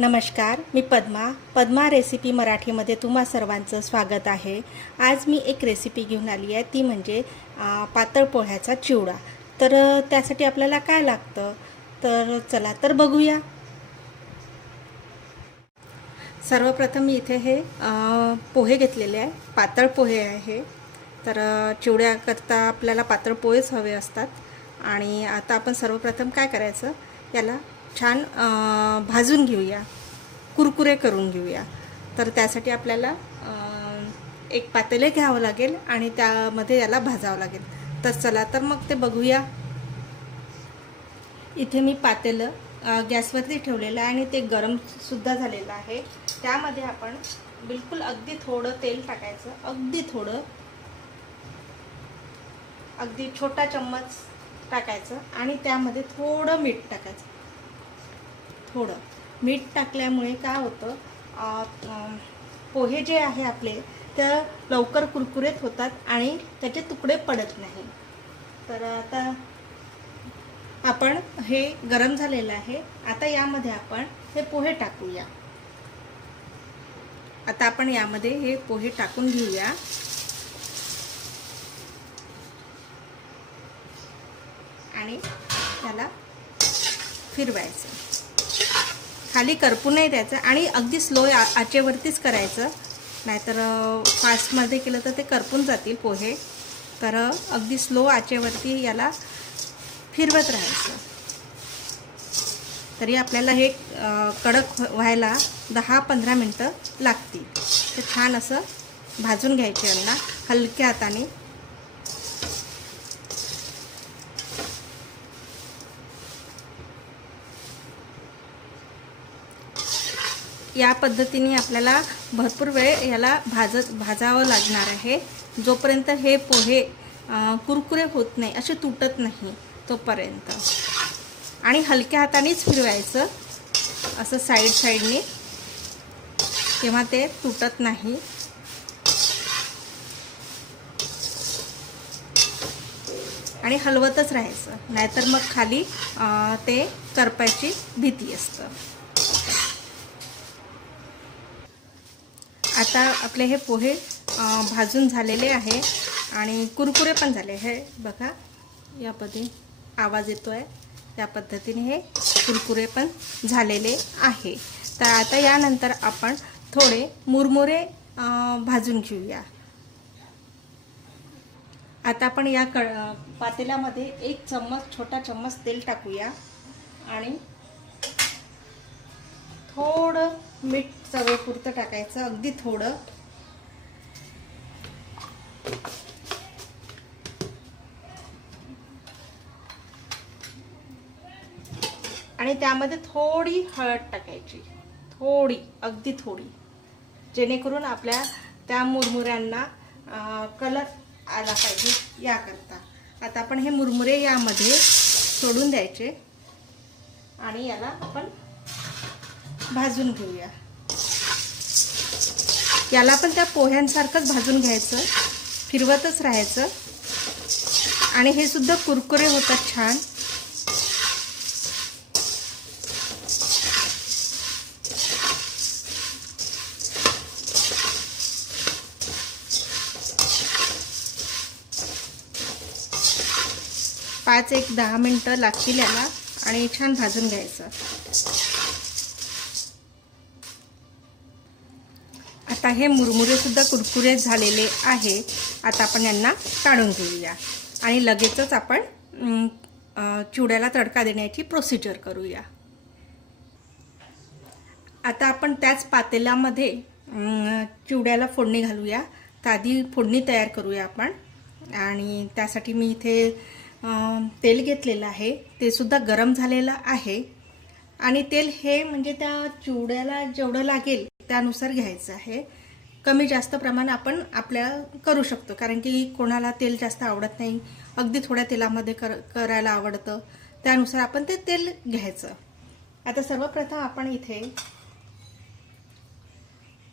नमस्कार, मी पद्मा रेसिपी मराठीमध्ये तुम्हा सर्वांचं स्वागत आहे। आज मी एक रेसिपी घेऊन आली आहे, ती म्हणजे पातळ पोह्याचा चिवडा। तर त्यासाठी आपल्याला काय लागतं तर चला तर बघूया। सर्वप्रथम मी इथे हे पोहे घेतलेले आहे, पातळ पोहे आहे। तर चिवड्याकरता आपल्याला पातळ पोहेच हवे असतात। आणि आता आपण सर्वप्रथम काय करायचं, याला छान भाजून घेऊया, कुरकुरे करून घेऊया। तर त्यासाठी आपल्याला एक पातेले घ्यावं लागेल आणि त्यामध्ये याला भाजावं लागेल। तर चला तर मग ते बघूया। इथे मी पातेलं गॅसवरती ठेवलेलं आहे आणि ते गरम सुद्धा झालेलं आहे। त्यामध्ये आपण बिलकुल अगदी थोडं तेल टाकायचं, अगदी थोडं, अगदी छोटा चम्मच टाकायचं आणि त्यामध्ये थोडं मीठ टाकायचं। थोडं मीठ टाकल्यामुळे काय होतं, पोहे जे आहे आपले ते लवकर कुरकुरीत होतात आणि त्याचे तुकडे पडत नाही। तर आता आपण हे गरम झालेलं आहे। आता यामध्ये आपण हे पोहे टाकूया। आता आपण यामध्ये हे पोहे टाकून घेऊया आणि त्याला फिरवायचं, खाली करपू नाही द्यायचं आणि अगदी स्लो आचेवरतीच करायचं, नाहीतर फास्टमध्ये केलं तर ते करपून जातील पोहे। तर अगदी स्लो आचेवरती याला फिरवत राहायचं। तरी आपल्याला हे कडक व्हायला 10-15 मिनटं लागतील। ते छान असं भाजून घ्यायचे यांना हलक्या हाताने। या पद्धतीने आपल्याला भरपूर वेळ याला भाजावं लागणार आहे, जोपर्यंत हे पोहे कुरकुरे होत नाही, असे तुटत नाही तोपर्यंत। आणि हलक्या हातानेच फिरवायचं असं साईडने, तेव्हा ते तुटत नाही। आणि हलवतच राहायचं, नाहीतर मग खाली ते करपायची भीती असतं। आता आपले हे पोहे भाजून झालेले आहे आणि कुरकुरे पण झाले आहे। बघा, या पद्धतीने आवाज येतोय, त्या पद्धतीने हे कुरकुरे पण झालेले आहे। तर आता यानंतर आपण थोडे मुरमुरे भाजून घेऊया। आता आपण या पातेल्यामध्ये 1 चम्मच, छोटा चम्मच तेल टाकूया आणि थोडं मीठ चवीपुरतं टाकायचं, अगदी थोडं। आणि त्यामध्ये थोडी हळद टाकायची, थोडी, अगदी थोडी, जेणेकरून आपल्या त्या मुरमुऱ्यांना कलर आला पाहिजे याकरता। आता आपण हे मुरमुरे यामध्ये सोडून द्यायचे आणि याला आपण भाजून घेऊया। याला पण त्या पोह्यांसारखंच भाजून घ्यायचं, फिरवतच राहायचं आणि हे सुद्धा कुरकुरे होतात छान। पाच एक 10 मिनटं लागतील याला आणि छान भाजून घ्यायचं। आता हे मुरमुरे सुद्धा कुरकुरे झालेले आहे। आता आपण यांना काढून घेऊया आणि लगेचच आपण चिवड्याला तडका देण्याची प्रोसिजर करूया। आता आपण त्याच पातेल्यामध्ये चिवड्याला फोडणी घालूया। तर आधी फोडणी तयार करूया आपण। आणि त्यासाठी मी इथे तेल घेतलेलं आहे, ते सुद्धा गरम झालेलं आहे। आणि तेल हे म्हणजे त्या चिवड्याला जेवढं लागेल त्यानुसार घ्यायचं आहे। कमी जास्त प्रमाण आपण करू शकतो, कारण की कोणाला तेल जास्त आवडत नाही, अगदी थोड्या तेलामध्ये करायला आवडतं, त्यानुसार आपण ते तेल घ्यायचं। आता सर्वप्रथम आपण इथे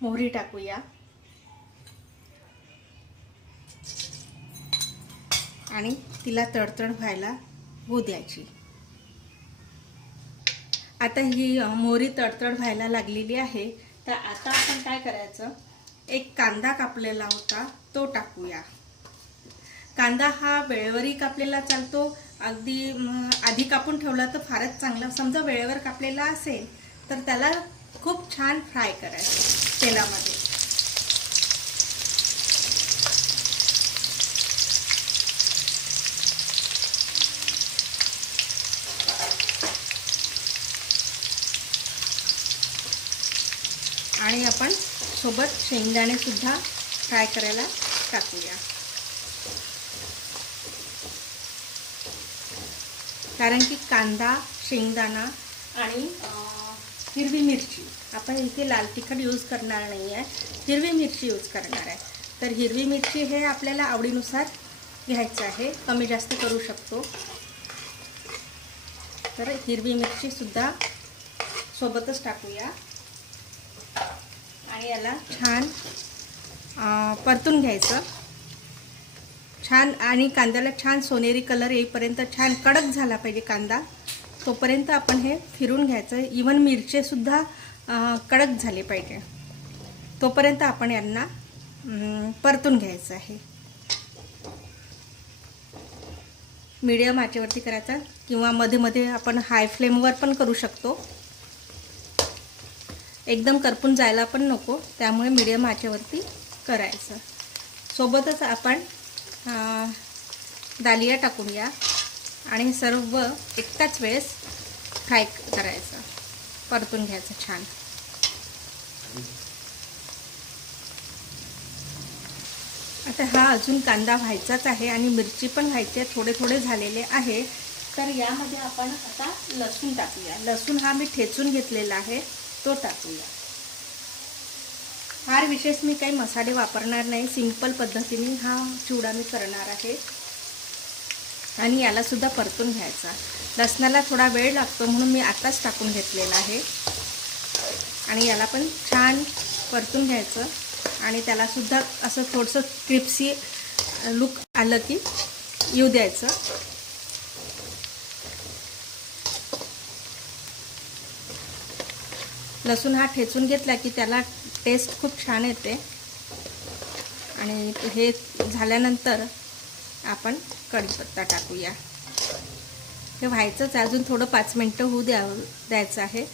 मोहरी टाकूया आणि तिला तडतड व्हायला होऊ द्यायची। आता ही मोहरी तडतड व्हायला लागलेली आहे, तर आता आपण काय करायचं, एक कांदा कापलेला होता तो टाकूया. कांदा हा वेळेवरही कापलेला चालतो, अगदी आधी कापून ठेवला तर फारच चांगला. समजा वेळेवर कापलेला असेल तर त्याला खूप छान फ्राय करायचं तेलामध्ये. आणि आपण सोबत शेंगदाणे सुद्धा फ्राय करायला टाकूया, कारण की कांदा, शेंगदाणा आणि हिरवी मिरची, आपण इथे लाल तिखट यूज करणार नाही आहे, हिरवी मिरची यूज करणार आहे. तर हिरवी मिरची हे आपल्याला आवडीनुसार घ्यायचं आहे, कमी जास्त करू शकतो. तर हिरवी मिरची सुद्धा सोबतच टाकूया आणि याला छान परतून घ्यायचं. छान आणि कांद्याला छान सोनेरी कलर येईपर्यंत, छान कडक झाला पाहिजे कांदा, तोपर्यंत आपण हे फिरून घ्यायचं. इवन मिरचे सुद्धा कडक झाले पाहिजे, तोपर्यंत आपण यांना परतून घ्यायचं आहे. मीडियम आचेवरती करायचा किंवा मध्ये मध्ये आपण हाय फ्लेमवर पण करू शकतो. एकदम करपून जायला पण नको, त्यामुळे मीडियम आचेवरती करायचं. सोबतच आपण दालिया टाकूया आणि सर्व एकाच वेळेस फ्राय करायचं, परतून घ्यायचं छान. आता हा अजून कांदा व्हायचाच आहे आणि मिरची पण व्हायची आहे, थोडे थोडे झालेले आहे. तर यामध्ये आपण आता लसूण टाकूया. लसूण हा मी ठेचून घेतलेला आहे, तो टाकूया. फार विशेष मी काही मसाले वापरणार नाही, सिंपल पद्धतीने हा चिवडा मी करणार आहे. आणि याला सुद्धा परतून घ्यायचा. लसणाला थोडा वेळ लागतो म्हणून मी आताच टाकून घेतलेला आहे. आणि याला पण छान परतून घ्यायचं आणि त्याला सुद्धा असं थोडंसं क्रिस्पी लुक आलं की येऊ द्यायचं. लसूण हा ठेचून घेतला की त्याला टेस्ट खूप छान येते. आणि हे झाल्यानंतर आपण कढीपत्ता टाकूया. हे व्हायचंच, अजून थोडं 5 मिनटं होऊ द्यायचं आहे.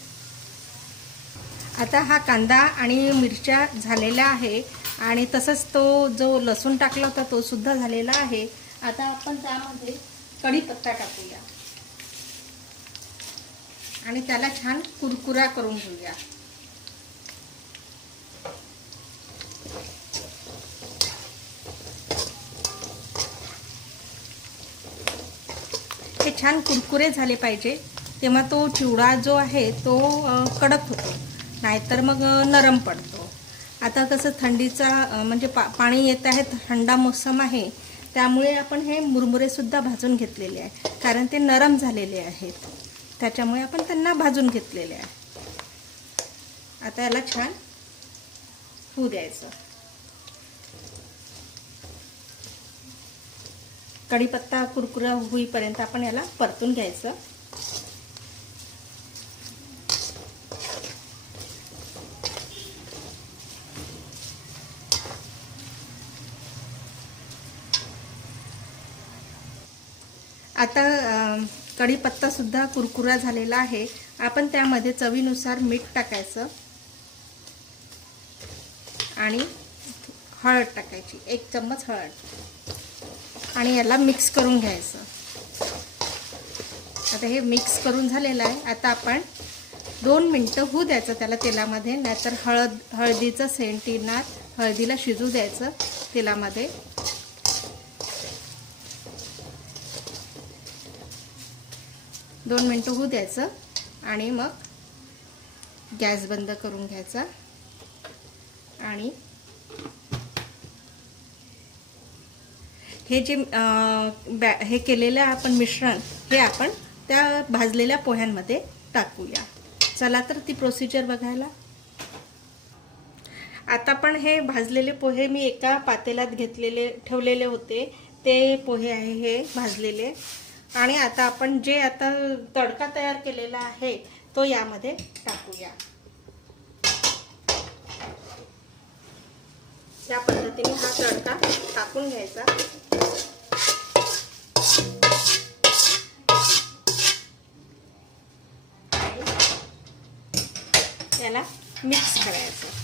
आता हा कांदा आणि मिरच्या झालेल्या आहे आणि तसंच तो जो लसूण टाकला होता तो सुद्धा झालेला आहे. आता आपण त्यामध्ये कढीपत्ता टाकूया आणि त्याला छान कुरकुरा करून घेऊया. हे छान कुरकुरे झाले पाहिजे, तेव्हा तो चिवडा जो आहे तो कडक होतो, नाहीतर मग नरम पडतो. आता कसं थंडीचा म्हणजे पाणी येत आहे, थंडा मोसम आहे, त्यामुळे आपण हे मुरमुरे सुद्धा भाजून घेतलेले आहे, कारण ते नरम झालेले आहेत, त्याच्यामुळे आपण त्यांना भाजून घेतलेले आहे. आता याला छान होऊ द्यायचं. कढीपत्ता कुरकुरा होईपर्यंत आपण याला परतून घ्यायचं. आता कढीपत्ता सुद्धा कुरकुरा झालेला आहे. आपण त्यामध्ये चवीनुसार मीठ टाकायचं आणि हळद टाकायची, 1 चम्मच हळद, आणि याला मिक्स करून घ्यायचं. आता हे मिक्स करून झालेलं आहे. आता आपण 2 मिनटं होऊ द्यायचं त्याला तेलामध्ये, नाहीतर हळदीचं सेंट येणार. हळदीला शिजू द्यायचं तेलामध्ये. दोन मिनटं होऊ द्यायचं आणि मग गॅस बंद करून घ्यायचा. आणि हे जे हे केलेलं आपण मिश्रण हे आपण त्या भाजलेल्या पोह्यांमध्ये टाकूया. चला तर ती प्रोसिजर बघायला. आता पण हे भाजलेले पोहे मी एका पातेल्यात ठेवलेले होते, ते पोहे आहे हे भाजलेले. आणि आता आपण जे आता तडका तयार केलेला आहे तो यामध्ये टाकूया। या पद्धतीने हा तडका टाकून घ्यायचा। याला मिक्स करायचं।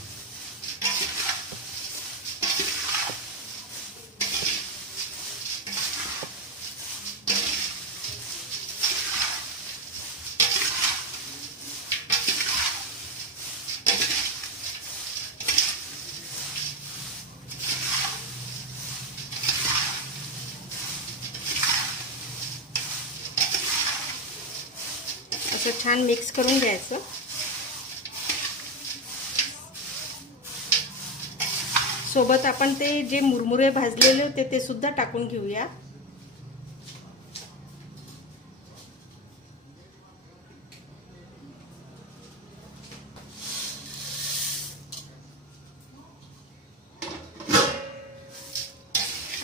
असं छान मिक्स करून घ्यायचं। सोबत आपण ते जे मुरमुरे भाजलेले होते ते सुद्धा टाकून घेऊया।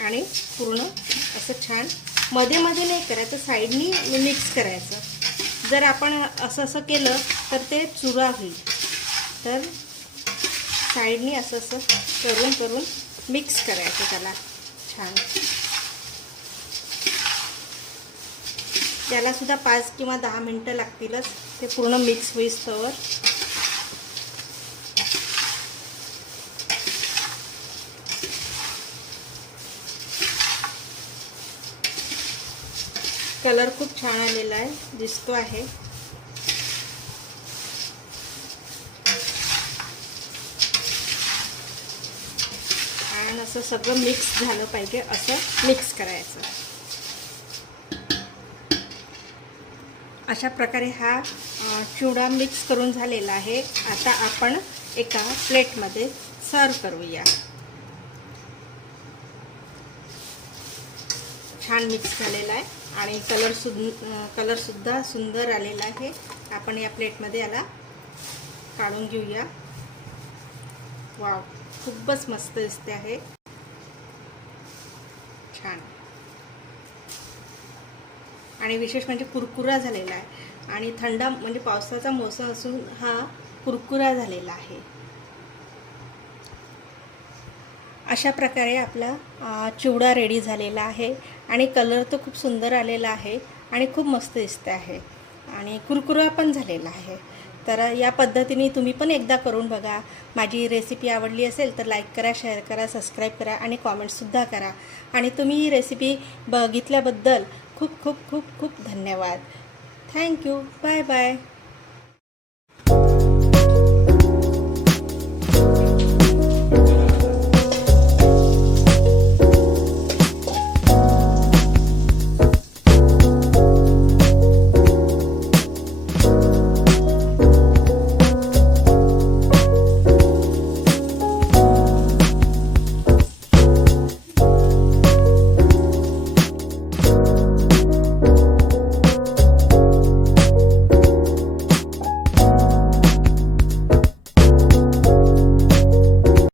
आणि पूर्ण असं छान मध्ये मध्ये नाही करायचं, साईडनी मिक्स करायचं। जर आपण असं केलं तर ते चुरा होईल, तर साईडनी असं करून मिक्स करायचं त्याला छान। त्याला सुद्धा 5 किंवा 10 मिनिटं लागतीलच ते पूर्ण मिक्स होईस्तोवर। कलर खूप छान आलेला आहे, दिसतो आहे। आणि असं सगळं मिक्स झालं पाहिजे, असं मिक्स करायचं। अशा प्रकारे हा चिवडा मिक्स करून झालेला आहे। आता आपण एका प्लेटमध्ये सर्व करूया। छान मिक्स झालेला आहे आणि कलर सुद्धा सुंदर आलेला आहे। आपण या प्लेटमध्ये याला काढून घेऊया। वाव, खूपच मस्त दिसते आहे, छान। आणि विशेष म्हणजे कुरकुरा झालेला आहे आणि थंड म्हणजे पावसाचा मोसम असून हा कुरकुरा झालेला आहे। अशा प्रकारे आपला चिवडा रेडी झालेला आहे आणि कलर तो खूप सुंदर आलेला आहे आणि खूप मस्त दिसते आहे आणि कुरकुरा पण झालेला आहे। तर या पद्धतीने तुम्ही पण एकदा करून बघा। माझी रेसिपी आवडली असेल तर लाईक करा, शेअर करा, सबस्क्राईब करा आणि कॉमेंटसुद्धा करा। आणि तुम्ही ही रेसिपी बघितल्याबद्दल खूप खूप खूप खूप धन्यवाद। Thank you, bye bye.